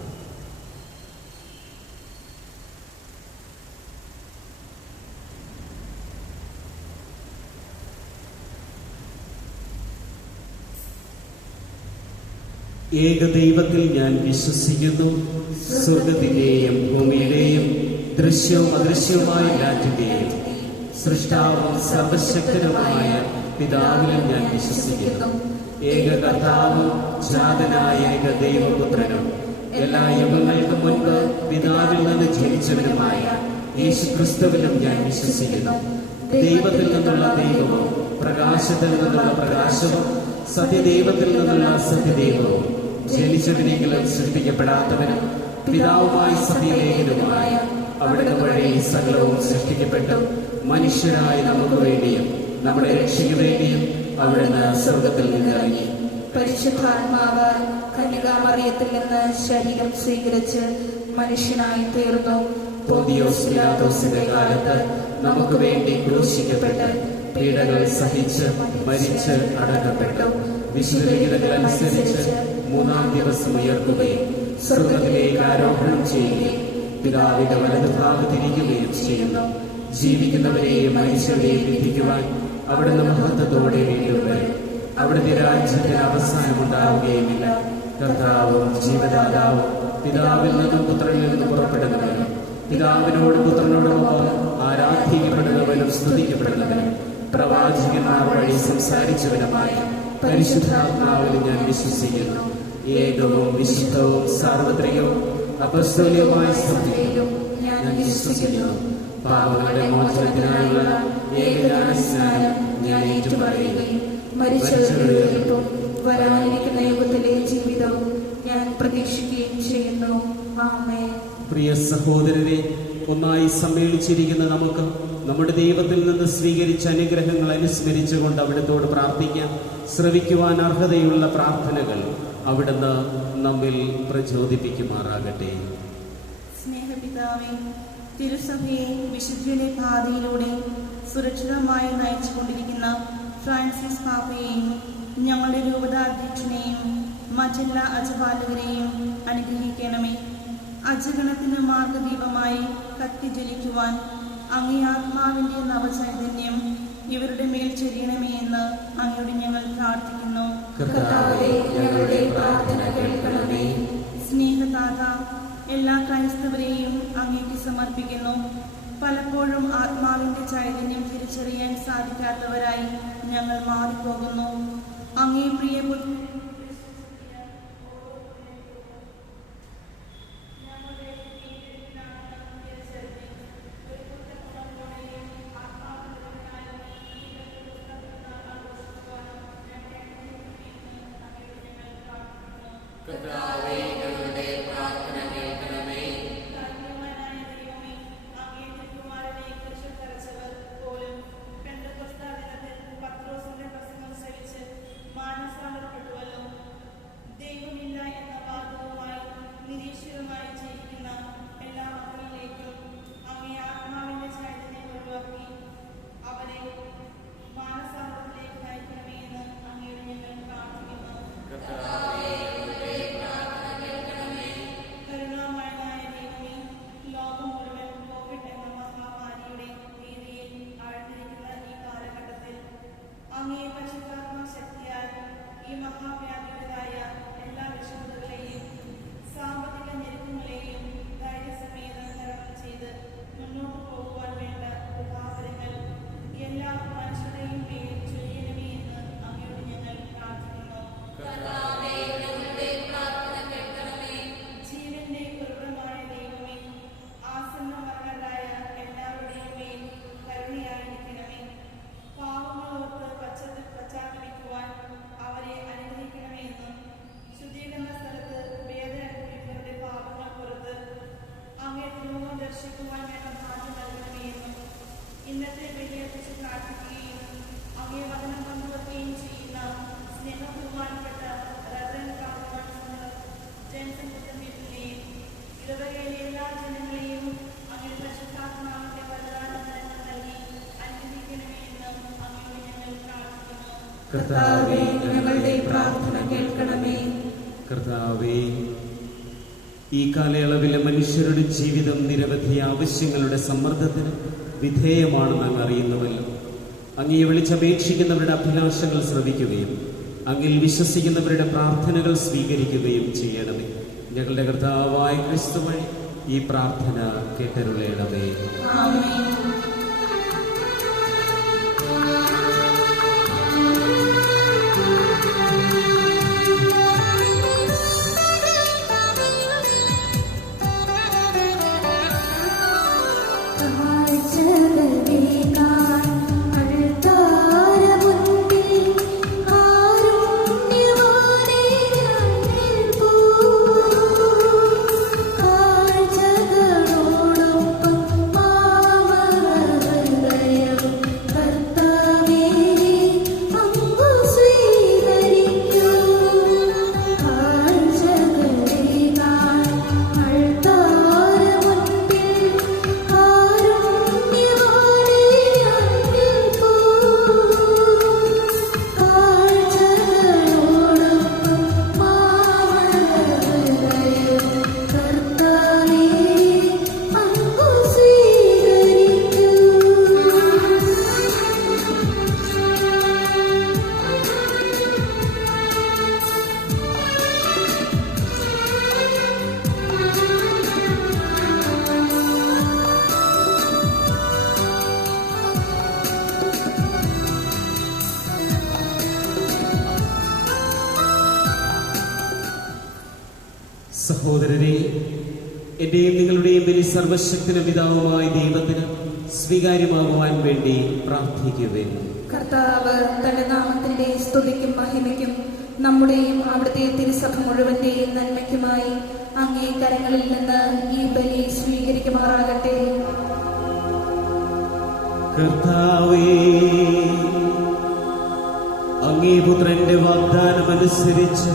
ഏകദൈവത്തിൽ ഞാൻ വിശ്വസിക്കുന്നു. സ്വർഗത്തിന്റെയും ഭൂമിയുടെയും ദൃശ്യവും അദൃശ്യവുമായ എല്ലാറ്റിന്റെയും സൃഷ്ടാവും സർവശക്തനുമായ പിതാവിലും ഞാൻ വിശ്വസിക്കുന്നു. ഏക കർത്താവും ജാതനായ ഏക ദൈവപുത്രനും എല്ലാ യുഗങ്ങൾക്കും മുൻപ് പിതാവിൽ നിന്ന് ജനിച്ചവനുമായ യേശുക്രിസ്തുവിലും ഞാൻ വിശ്വസിക്കുന്നു. ദൈവത്തിൽ നിന്നുള്ള ദൈവവും പ്രകാശത്തിൽ നിന്നുള്ള പ്രകാശവും സത്യദൈവത്തിൽ നിന്നുള്ള സത്യദൈവവും ജനിച്ചവനെങ്കിലും സൃഷ്ടിക്കപ്പെടാത്തവനും പിതാവുമായി സത്യലേഖനുമായ അവിടുന്ന് വഴി സകലവും സൃഷ്ടിക്കപ്പെട്ടു. മനുഷ്യരായ നമുക്ക് വേണ്ടിയും നമ്മുടെ രക്ഷയ്ക്ക് വേണ്ടിയും അവിടുന്ന് സ്വർഗത്തിൽ നിന്നിറങ്ങി. പരിശുദ്ധാത്മാവ് കന്യകാമറിയത്തിൽ നിന്ന് ശരീരം സ്വീകരിച്ച് മനുഷ്യനായി തീർന്നു. പോന്തിയോസ് പിലാത്തോസിന്റെ കാലത്ത് നമുക്ക് വേണ്ടി ക്രൂശിക്കപ്പെട്ട് പീഡകൾ സഹിച്ച് മരിച്ച് അടക്കപ്പെട്ടു. വിശുദ്ധലിഖിതങ്ങൾ അനുസരിച്ച് മൂന്നാം ദിവസം ഉയർത്തുകയും സ്വർഗത്തിലേക്ക് ആരോഹണം ചെയ്യുകയും പിതാവിന്റെ വലതുഭാഗത്തിരിക്കുകയും ചെയ്യുന്നു. ജീവിക്കുന്നവരെയും മനുഷ്യരെയും വിധിക്കുവാൻ അവിടുന്ന് മഹത്വത്തോടെ വീണ്ടും വരും. അവിടുത്തെ രാജ്യത്തിന് അവസാനമുണ്ടാവുകയുമില്ല. കർത്താവും ജീവദാതാവും പിതാവിൽ നിന്നും പുത്രനിൽ നിന്നും പുറപ്പെടുന്നവനും പിതാവിനോട് പുത്രനോടൊപ്പം ആരാധിക്കപ്പെടുന്നവനും സ്തുതിക്കപ്പെടുന്നവനും പ്രവാചകന്മാർ വഴി സംസാരിച്ചവനുമായ പരിശുദ്ധാത്മാവിൽ ഞാൻ വിശ്വസിക്കുന്നു. ഏകവും വിശുദ്ധവും സാർവത്രികവും അപസ്തോലികവുമായ സത്യത്തിലും ഞാൻ വിശ്വസിക്കുന്നു. പാപങ്ങളുടെ മോചനത്തിനായുള്ള ഏകജ്ഞാനസ്നാനം ഞാൻ ഏറ്റുപറയുകയും മരിച്ചവരിലേക്കും വരാനിരിക്കുന്ന യുഗത്തിലെ ജീവിതവും ഞാൻ പ്രതീക്ഷിക്കുകയും ചെയ്യുന്നു. ആമേൻ. പ്രിയ സഹോദരരെ, ഒന്നായി സമ്മേളിച്ചിരിക്കുന്ന നമുക്ക് നമ്മുടെ ദൈവത്തിൽ നിന്ന് സ്വീകരിച്ച അനുഗ്രഹങ്ങൾ അനുസ്മരിച്ചുകൊണ്ട് അവിടുത്തോട് പ്രാർത്ഥിക്കാം. ശ്രവിക്കുവാൻ അർഹതയുള്ള പ്രാർത്ഥനകൾ അവിടുന്ന് നമ്മിൽ പ്രചോദിപ്പിക്കുമാറാകട്ടെ. സ്നേഹപിതാവേ, തിരുസഭയെ വിശുദ്ധിയുടെ പാതയിലൂടെ സുരക്ഷിതമായി നയിച്ചുകൊണ്ടിരിക്കുന്ന ഫ്രാൻസിസ് പാപ്പയെയും ഞങ്ങളുടെ രൂപതാധ്യക്ഷനെയും മറ്റെല്ലാ അജപാലകരെയും അനുഗ്രഹിക്കണമേ. അജഗണത്തിന് മാർഗദീപമായി കത്തിജ്വലിക്കുവാൻ അങ്ങേ ആത്മാവിന്റെ നവചൈതന്യം ഇവരുടെ മേൽ ചൊരിയണമേ എന്ന് അങ്ങയോട് ഞങ്ങൾ പ്രാർത്ഥിക്കുന്നു. സ്നേഹദാത, എല്ലാ ക്രൈസ്തവരെയും അങ്ങേക്ക് സമർപ്പിക്കുന്നു. പലപ്പോഴും ആത്മാവിന്റെ ചൈതന്യം തിരിച്ചറിയാൻ സാധിക്കാത്തവരായി ഞങ്ങൾ മാറിപ്പോകുന്നു. അങ്ങേ പ്രിയ കർത്താവേ, ഞങ്ങളുടെ പ്രാർത്ഥന കേൾക്കണമേ. കർത്താവേ, ഈ കാലയളവിലെ മനുഷ്യരുടെ ജീവിതം നിരവധി ആവശ്യങ്ങളുടെ സമ്മർദ്ദത്തിന് വിധേയമാണെന്ന് അങ്ങ് അറിയുന്നുവല്ലോ. അങ്ങയെ വിളിച്ചപേക്ഷിക്കുന്നവരുടെ അഭിലാഷങ്ങൾ ശ്രവിക്കുകയും അങ്ങിൽ വിശ്വസിക്കുന്നവരുടെ പ്രാർത്ഥനകൾ സ്വീകരിക്കുകയും ചെയ്യണമേ. ഞങ്ങളുടെ കർത്താവായ ക്രിസ്തു വഴി ഈ പ്രാർത്ഥന കേട്ടരുളയണമേ. ആമേൻ. സഹോദരരെ, എന്റെയും നിങ്ങളുടെയും ബലി സർവശക്തനും പിതാവുമായ ദൈവത്തിന് സ്വീകാര്യമാകുവാൻ വേണ്ടി പ്രാർത്ഥിക്കുവേൻ. കർത്താവ് തന്റെ നാമത്തിന്റെ സ്തുതിക്കും മഹിമയ്ക്കും നമ്മുടെയും അവിടുത്തെ തിരുസഭ മുഴുവന്റെയും നന്മയ്ക്കുമായി അങ്ങേ കരങ്ങളിൽ നിന്ന് ഈ ബലി സ്വീകരിക്കുമാറാകട്ടെ. കർത്താവേ, അങ്ങേ പുത്രന്റെ വാഗ്ദാനമനുസരിച്ച്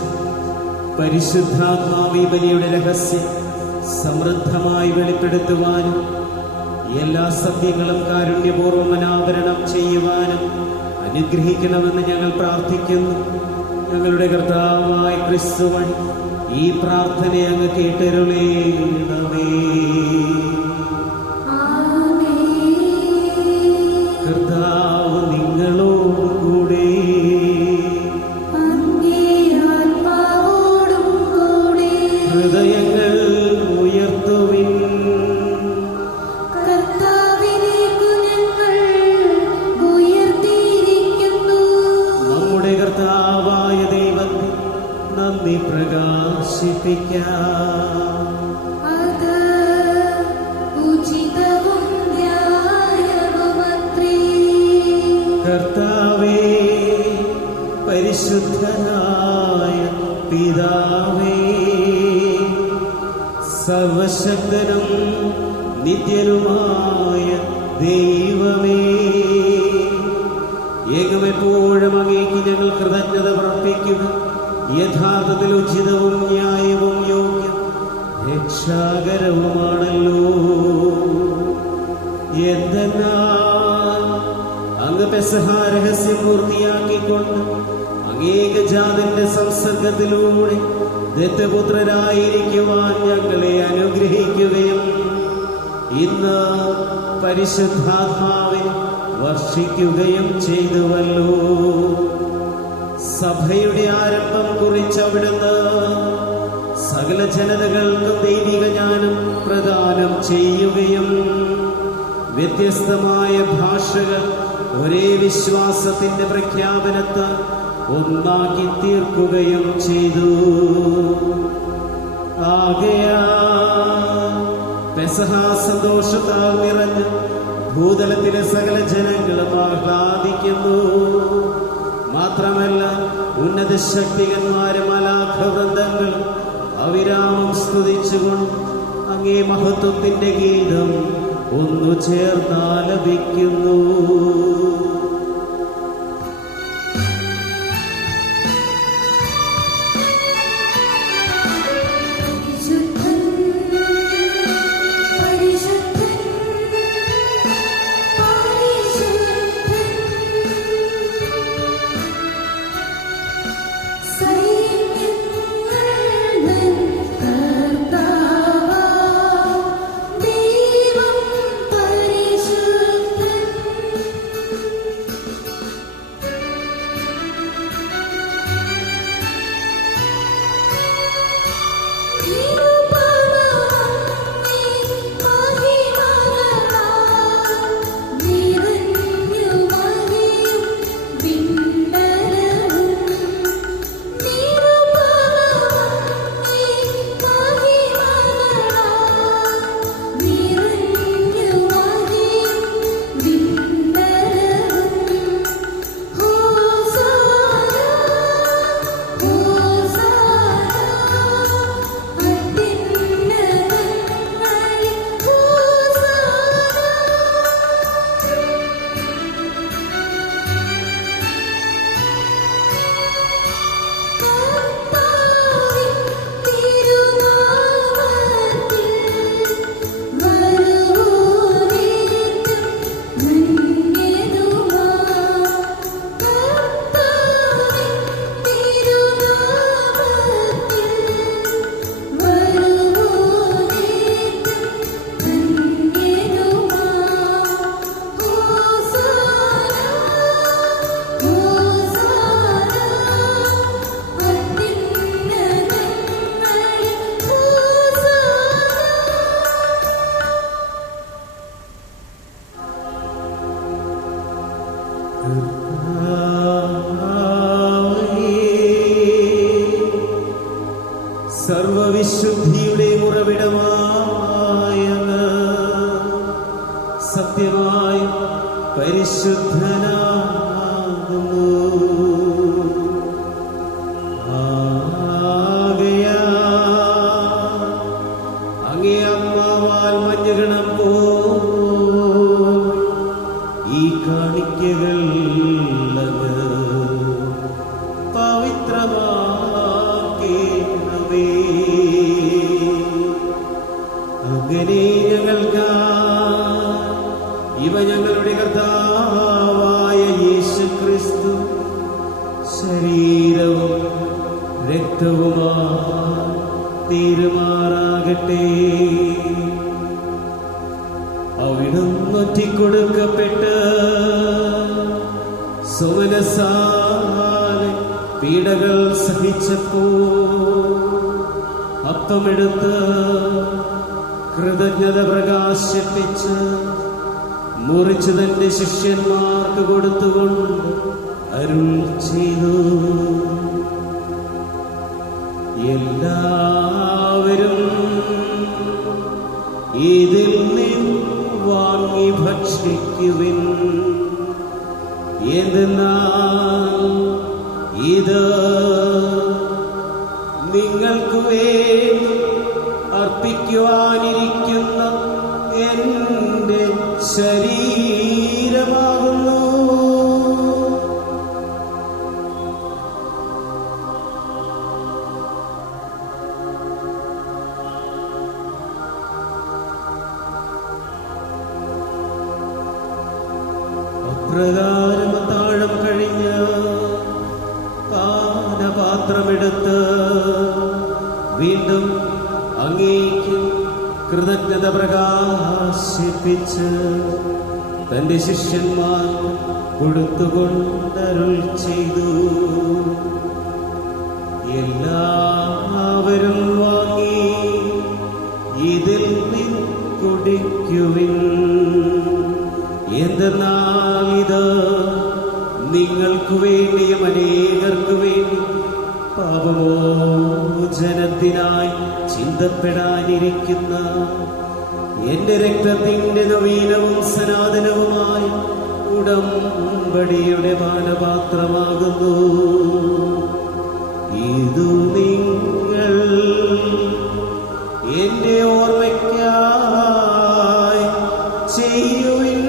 പരിശുദ്ധാത്മാവി ബലിയുടെ രഹസ്യം സമൃദ്ധമായി വെളിപ്പെടുത്തുവാനും എല്ലാ സത്യങ്ങളും കാരുണ്യപൂർവ്വം അനാവരണം ചെയ്യുവാനും അനുഗ്രഹിക്കണമെന്ന് ഞങ്ങൾ പ്രാർത്ഥിക്കുന്നു. ഞങ്ങളുടെ കർത്താവായ ക്രിസ്തു വഴി ഈ പ്രാർത്ഥന അങ്ങ് കേട്ടരുളേണമേ. കർത്താവ് നിങ്ങളോടുകൂടെ ഹൃദയങ്ങൾ ഉയർത്തുവിൻ. നമ്മുടെ കർത്താവായ ദൈവത്തെ നന്ദി പ്രകാശിപ്പിക്കാം. കർത്താവേ, പരിശുദ്ധനായ പിതാവേ, സർവശക്തനും നിത്യനുമായ ദൈവമേ, ഏകമെപ്പോഴും അങ്ങേക്ക് ഞങ്ങൾ കൃതജ്ഞത പ്രാപിക്കുക. യഥാർത്ഥത്തിൽ ഉചിതവും ന്യായവും യോഗ്യം രക്ഷാകരവുമാണല്ലോ. എന്തെന്നാൽ അങ്ങ് പെസഹ രഹസ്യം പൂർത്തിയാക്കിക്കൊണ്ട് അങ്ങേകജാതന്റെ സംസർഗത്തിലൂടെ ദത്തപുത്രരായിരിക്കുവാൻ ഞങ്ങളെ അനുഗ്രഹിക്കുകയും ഇന്ന് പരിശുദ്ധാത്മാവിൽ വർഷിക്കുകയും ചെയ്തുവല്ലോ. സഭയുടെ ആരംഭം കുറിച്ച് അവിടുന്ന് സകല ജനതകൾക്കും ദൈവിക ജ്ഞാനം പ്രദാനം ചെയ്യുകയും വ്യത്യസ്തമായ ഭാഷകൾ ഒരേ വിശ്വാസത്തിന്റെ പ്രഖ്യാപനത്താൽ ഒന്നാക്കി തീർക്കുകയും ചെയ്തു. ആകയാൽ പെസഹ സന്തോഷത്താൽ നിറഞ്ഞ് ഭൂതലത്തിലെ സകല ജനങ്ങളും ആഹ്ലാദിക്കുന്നു. മാത്രമല്ല, ഉന്നത ശക്തികന്മാരും മലാഖവൃന്ദങ്ങളും അവിരാമം സ്തുതിച്ചുകൊണ്ട് അങ്ങേ മഹത്വത്തിന്റെ ഗീതം ഒന്നു ചേർന്നാലപിക്കുന്നു. സർവവിശുദ്ധിയുടെ ഉറവിടമായ സത്യമായും പരിശുദ്ധനാകുന്നു. അങ്ങേ ആത്മാവാൽ മഞ്ഞുകണം പോ ഈ കാണിക്കകൾ പവിത്രമാക്കേണമേ. അങ്ങനെ ഞങ്ങൾക്ക് ഇവ ഞങ്ങളുടെ കർത്താവായ യേശു ക്രിസ്തു ശരീരവും രക്തവുമായി തീരുമാറാകട്ടെ. അവിടുന്ന് ഒറ്റിക്കൊടുക്കപ്പെട്ട് സുമനസാലെ പീഡകൾ സഹിച്ചപ്പോ അപ്പമെടുത്ത് കൃതജ്ഞത പ്രകാശിപ്പിച്ച് മുറിച്ച് തന്റെ ശിഷ്യന്മാർക്ക് കൊടുത്തുകൊണ്ട് അരുൾ ചെയ്തു, എല്ലാവരും ഇതിൽ നിന്ന് വാങ്ങി ഭക്ഷിക്കുവിൻ. എന്തെന്നാൽ ഇത് നിങ്ങൾക്ക് വേണ്ടി അർപ്പിക്കുവാനിരിക്കുന്ന എന്റെ ശരീരമാകുന്നു. അപ്രകാരം താഴം കഴിഞ്ഞ് പാനപാത്രമെടുത്ത് വീണ്ടും അങ്ങേക്ക് കൃതജ്ഞത പ്രകാശിപ്പിച്ച് തന്റെ ശിഷ്യന്മാർ കൊടുത്തുകൊണ്ടരുൾ ചെയ്തു, എല്ലാവരും വാങ്ങി ഇതിൽ നിന്ന് കുടിക്കുവിൻ. എന്തെന്നാൽ ഇത് നിങ്ങൾക്ക് വേണ്ടിയും അനേകർക്ക് വേണ്ടി പാപമോചനത്തിനായി ചിന്തപ്പെടാനിരിക്കുന്ന എന്റെ രക്തത്തിന്റെ നവീനവും സനാതനവുമായ ഉടമ്പടിയുടെ പാനപാത്രമാകുന്നു. ഇതു നിങ്ങൾ എന്റെ ഓർമ്മയ്ക്കായി ചെയ്യുവിൻ.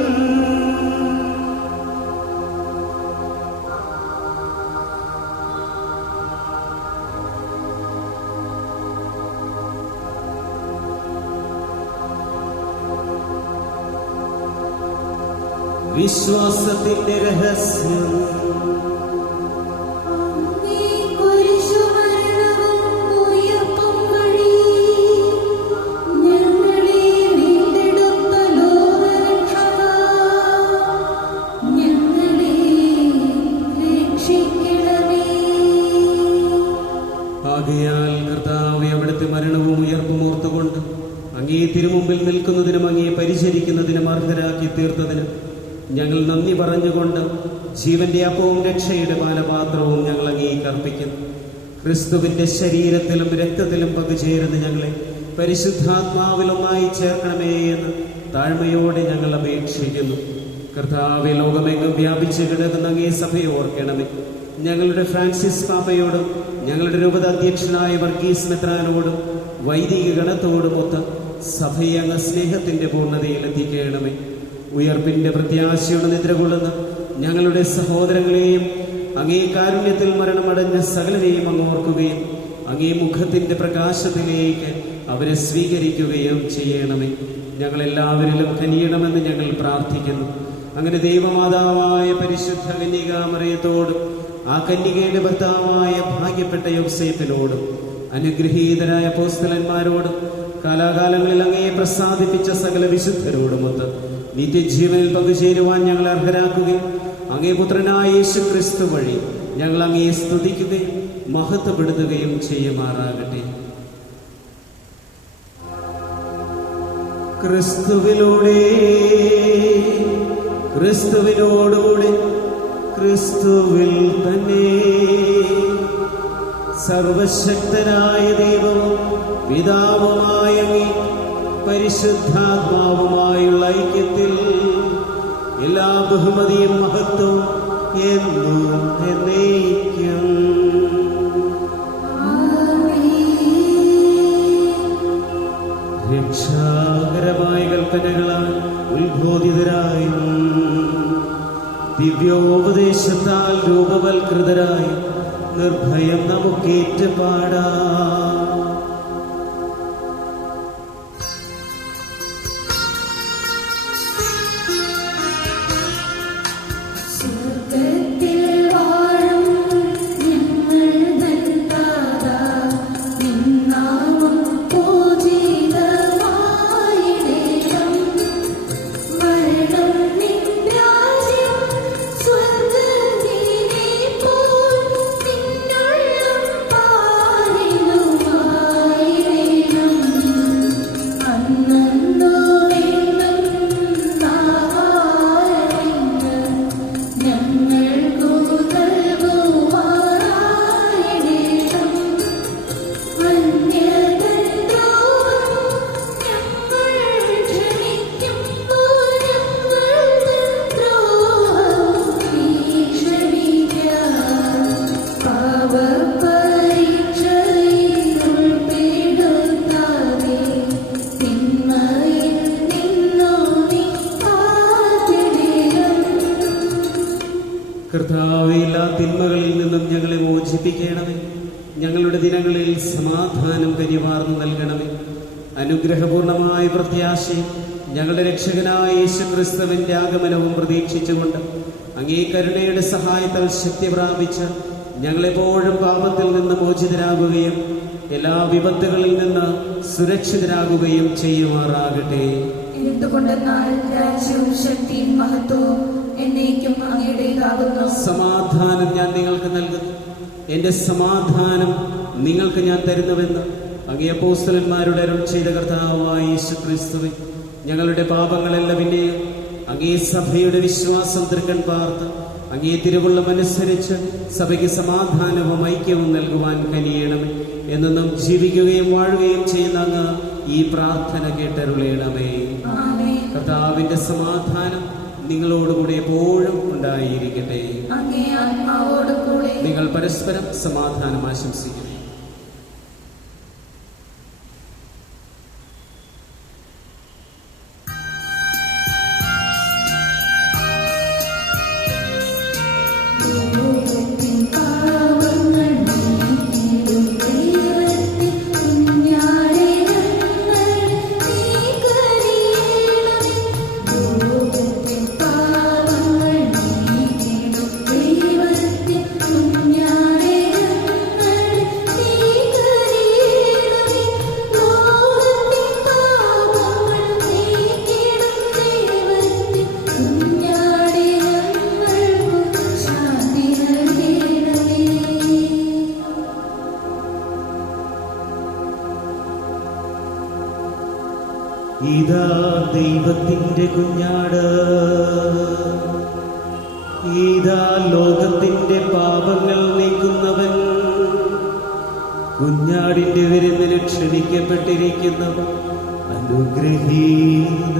വിശ്വാസത്തിന്റെ രഹസ്യം. ആകയാൽ കർത്താവേ, അവിടുത്തെ മരണവും ഉയർപ്പും ഓർത്തുകൊണ്ട് അങ്ങേ തിരുമുമ്പിൽ നിൽക്കുന്നതിനും അങ്ങേ പരിചരിക്കുന്നതിനും അർഹരാക്കി തീർത്തതിനും ഞങ്ങൾ നന്ദി പറഞ്ഞുകൊണ്ട് ജീവന്റെ അപ്പവും രക്ഷയുടെ പാനപാത്രവും ഞങ്ങൾ അങ്ങേക്ക് അർപ്പിക്കുന്നു. ക്രിസ്തുവിന്റെ ശരീരത്തിലും രക്തത്തിലും പങ്കുചേരുന്ന ഞങ്ങളെ പരിശുദ്ധാത്മാവിലൊന്നായി ചേർക്കണമേ എന്ന് താഴ്മയോടെ ഞങ്ങൾ അപേക്ഷിക്കുന്നു. കർത്താവെ, ലോകമെങ്ങും വ്യാപിച്ചു കിടക്കുന്ന അങ്ങേ സഭയെ ഓർക്കണമേ. ഞങ്ങളുടെ ഫ്രാൻസിസ് പാപ്പയോടും ഞങ്ങളുടെ രൂപത അധ്യക്ഷനായ വർഗീസ് മെത്രാനോടും വൈദിക ഗണത്തോടുമൊത്ത് സഭയെ അങ്ങ് സ്നേഹത്തിന്റെ പൂർണ്ണതയിൽ എത്തിക്കണമേ. ഉയർപ്പിന്റെ പ്രത്യാശയുടെ നിദ്ര കൊള്ളുന്ന ഞങ്ങളുടെ സഹോദരങ്ങളെയും അങ്ങേ കാരുണ്യത്തിൽ മരണമടഞ്ഞ സകലരെയും അങ്ങ് ഓർക്കുകയും അങ്ങേ മുഖത്തിന്റെ പ്രകാശത്തിലേക്ക് അവരെ സ്വീകരിക്കുകയും ചെയ്യണമേ. ഞങ്ങളെല്ലാവരിലും കനിയണമെന്ന് ഞങ്ങൾ പ്രാർത്ഥിക്കുന്നു. അങ്ങനെ ദൈവമാതാവായ പരിശുദ്ധ കന്യകാമറിയത്തോടും ആ കന്യകയുടെ ഭർത്താവായ ഭാഗ്യപ്പെട്ട യോസേപ്പിനോടും അനുഗ്രഹീതരായ അപ്പോസ്തലന്മാരോടും കാലാകാലങ്ങളിൽ അങ്ങയെ പ്രസാദിപ്പിച്ച സകല വിശുദ്ധരോടുമൊത്ത് നിത്യജീവനിൽ പങ്കുചേരുവാൻ ഞങ്ങളെ അർഹരാക്കുകയും അങ്ങേ പുത്രനായ യേശു ക്രിസ്തു വഴി ഞങ്ങൾ അങ്ങയെ സ്തുതിക്കുകയും മഹത്വപ്പെടുത്തുകയും ചെയ്യുമാറാകട്ടെ. ക്രിസ്തുവിലൂടെ ക്രിസ്തുവിനോടുകൂടെ ക്രിസ്തുവിൽ തന്നെ സർവശക്തനായ ദൈവവും പിതാവുമായ പരിശുദ്ധാത്മാവുമായുള്ള ഐക്യത്തിൽ എല്ലാ ബഹുമതിയും മഹത്വവും എന്നും എന്നേക്കും. രക്ഷാകരമായ കൽപ്പനകളാൽ ഉത്ബോധിതരായും ദിവ്യോപദേശത്താൽ രൂപവൽകൃതരായി നിർഭയം നമുക്കേറ്റുപാടാം. കർത്താവേ, എല്ലാ തിന്മകളിൽ നിന്നും ഞങ്ങളെ മോചിപ്പിക്കണമേ. ഞങ്ങളുടെ ദിനങ്ങളിൽ സമാധാനം കരിവാർന്നു നൽകണമേ. അനുഗ്രഹപൂർണമായ പ്രത്യാശയും ഞങ്ങളുടെ രക്ഷകനായ യേശുക്രിസ്തുവിന്റെ ആഗമനവും പ്രതീക്ഷിച്ചുകൊണ്ട് അങ്ങേ കരുണയുടെ സഹായത്താൽ ശക്തി പ്രാപിച്ച് ഞങ്ങളെപ്പോഴും പാപത്തിൽ നിന്ന് മോചിതരാകുകയും എല്ലാ വിപത്തുകളിൽ നിന്ന് സുരക്ഷിതരാകുകയും ചെയ്യുമാറാകട്ടെ. എന്തുകൊണ്ടെന്നാൽ രാജ്യവും ശക്തിയും മഹത്വവും എന്നേക്കും അങ്ങയുടേതാകുന്നു. സമാധാനം ഞാൻ നിങ്ങൾക്ക് നൽകുന്നു, എന്റെ സമാധാനം നിങ്ങൾക്ക് ഞാൻ തരുന്നുവെന്ന് അങ്ങേ അപ്പോസ്തലന്മാരുടെ അരുൾ ചെയ്ത കർത്താവായ യേശുക്രിസ്തുവേ, ഞങ്ങളുടെ പാപങ്ങളെല്ലാം പിന്നെയും അങ്ങേ സഭയുടെ വിശ്വാസം തൃക്കൺ പാർത്ത് അങ്ങേ തിരുവുള്ളമനുസരിച്ച് സഭയ്ക്ക് സമാധാനവും ഐക്യവും നൽകുവാൻ കനിയണമേ. എന്നും ജീവിക്കുകയും വാഴുകയും ചെയ്യുന്ന അങ്ങ് ഈ പ്രാർത്ഥന കേട്ടരുളയണമേ. കർത്താവിന്റെ സമാധാനം നിങ്ങളോടുകൂടെ എപ്പോഴും ഉണ്ടായിരിക്കട്ടെ. നിങ്ങൾ പരസ്പരം സമാധാനം ആശംസിക്കുന്നു. ഇതാ ദൈവത്തിന്റെ കുഞ്ഞാട്, ഇതാ ലോകത്തിന്റെ പാപങ്ങൾ നീക്കുന്നവൻ. കുഞ്ഞാടിന്റെ വിരുന്നിന് ക്ഷണിക്കപ്പെട്ടിരിക്കുന്നവൻ അനുഗ്രഹീത.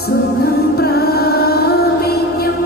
സുഖം പ്രാപിക്കും.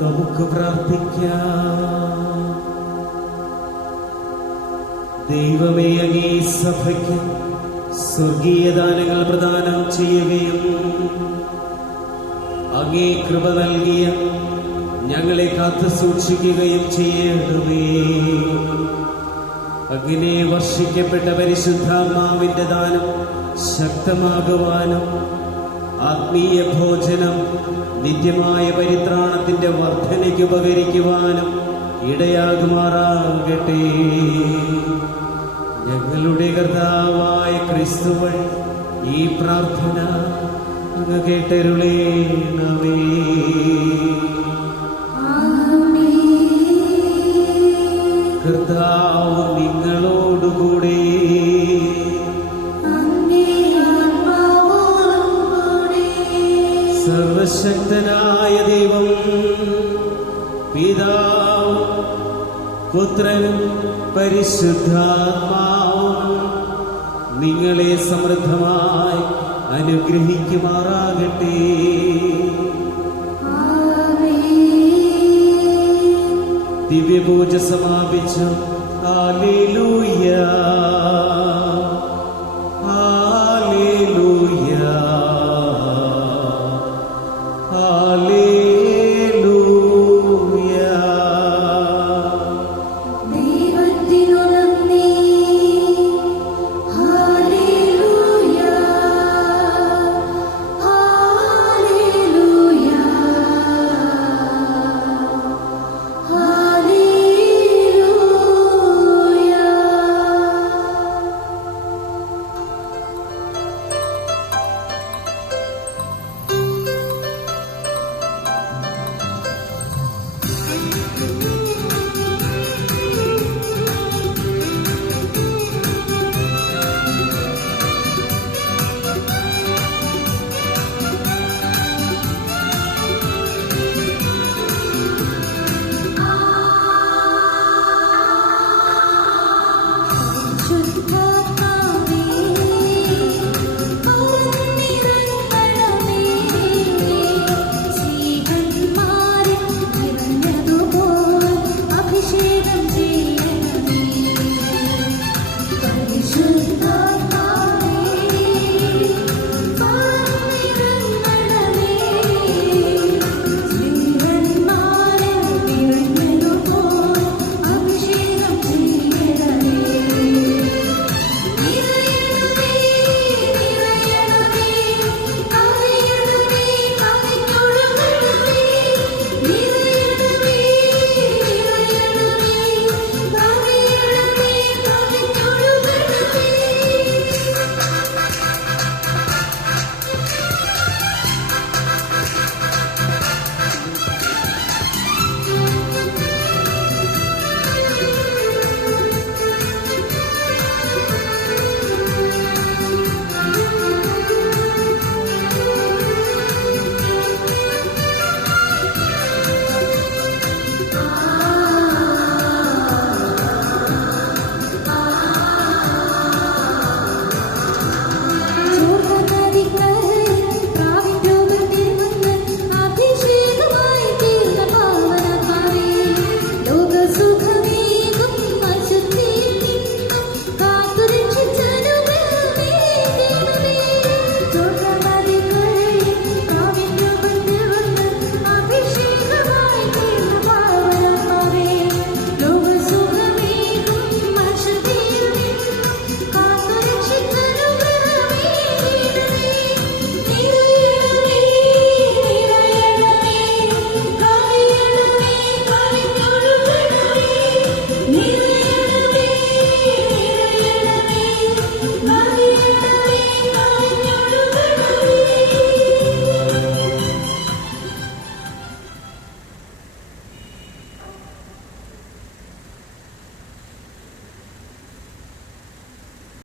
നമുക്ക് പ്രാർത്ഥിക്കാം. ദൈവമേ, അങ്ങേ സഭയ്ക്ക് സ്വർഗീയ ദാനങ്ങൾ പ്രദാനം ചെയ്യുകയും അങ്ങേ കൃപ നൽകിയ ഞങ്ങളെ കാത്തു സൂക്ഷിക്കുകയും ചെയ്യണമേ. അങ്ങനെ വർഷിക്കപ്പെട്ട പരിശുദ്ധാത്മാവിന്റെ ദാനം ശക്തമാകുവാനും ആത്മീയ ഭോജനം നിത്യമായ പരിത്രാണത്തിന്റെ വർധനയ്ക്ക് ഉപകരിക്കുവാനും ഇടയാകുമാറാകട്ടെ. ഞങ്ങളുടെ കർത്താവായ ക്രിസ്തു വഴി ഈ പ്രാർത്ഥന അങ്ങ് കേട്ടരുളേണമേ. കർത്താവ് നിങ്ങളോടുകൂടെ. സർവശക്തനായ ദൈവം പിതാവും പുത്രനും പരിശുദ്ധാത്മാവും നിങ്ങളെ സമൃദ്ധമായി അനുഗ്രഹിക്കുമാറാകട്ടെ. ദിവ്യപൂജ സമാപിച്ചു. ഹല്ലേലൂയ.